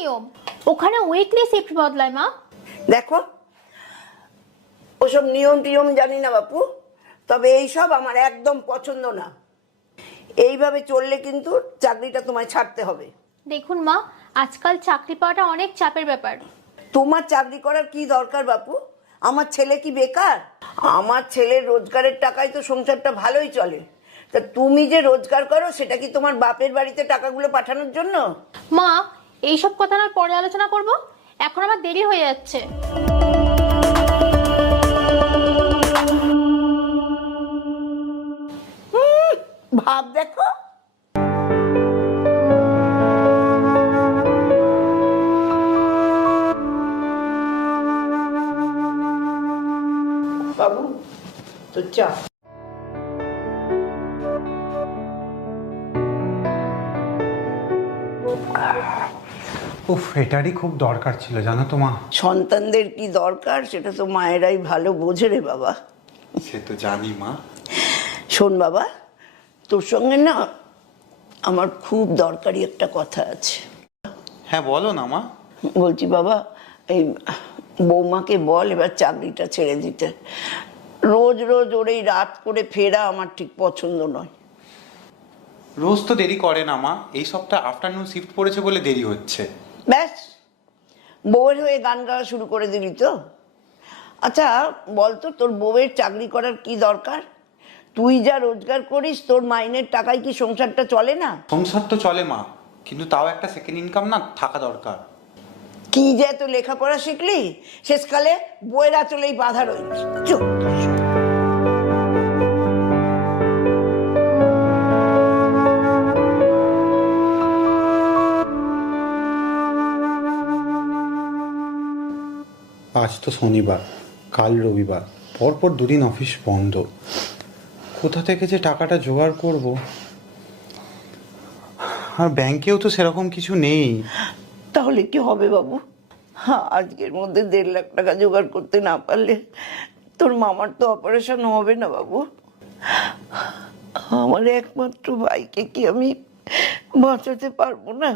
নিয়ম, ওখানে weekly shift বদলায় মা। দেখো, ওসব নিয়ম টিয়ম জানি না বাপু, তবে এইসব আমার একদম পছন্দ না। এইভাবে চললে কিন্তু চাকরিটা তোমায় ছাড়তে হবে। দেখুন মা, আজকাল চাকরি পাওয়াটা অনেক চাপের ব্যাপার। তোমার চাকরি করার কি দরকার বাপু? আমার ছেলে কি বেকার? আমার ছেলের রোজগারের টাকায় তো সংসারটা ভালোই চলে। তা তুমি যে রোজগার করো সেটা কি তোমার বাপের বাড়িতে টাকাগুলো পাঠানোর জন্য? মা, এইসব কথা না পরে আলোচনা করব, এখন আমার দেরি হয়ে যাচ্ছে। ভাব দেখো। বাবু, তো চা। উফ, এটারই খুব দরকার ছিল জানো তো মা। সন্তানদের কি দরকার সেটা তো মায়েরাই ভালো বোঝে রে বাবা। সে তো জানি মা। শোন বাবা, তোর সঙ্গে না আমার খুব দরকারি একটা কথা আছে। হ্যাঁ বলো না মা। বলছি বাবা, এই বৌমাকে বল এবার চাকরিটা ছেড়ে দিতে। রোজ রোজ ওর এই রাত করে ফেরা আমার ঠিক পছন্দ নয়। রোজ তো দেরি করে না মা, এই সপ্তাহ আফটারনুন শিফট পড়েছে বলে দেরি হচ্ছে। ব্যাস, বউয়ের হয়ে গান গাওয়া শুরু করে দিলি তো? আচ্ছা বলতো, তোর বউয়ের চাকরি করার কি দরকার? তুই যা রোজগার করিস তোর মাইনের টাকায় কি সংসারটা চলে না? সংসার তো চলে মা, কিন্তু তাও একটা সেকেন্ড ইনকাম না থাকা দরকার। কি যে এত লেখাপড়া শিখলি, শেষকালে বউয়ের আঁচলেই বাধা রইলি। চুপ। আজ তো শনিবার, কাল রবিবার, পরপর দুদিন অফিস বন্ধ। কোথা থেকে যে টাকাটা জোগাড় করব? আর ব্যাংকেও তো সেরকম কিছু নেই। তাহলে কি হবে বাবু? হ্যাঁ, আজকের মধ্যে 1.5 লাখ টাকা জোগাড় করতে না পারলে তোর মামার তো অপারেশন হবে না বাবু। আমার একমাত্র ভাইকে কি আমি বাঁচাতে পারবো না?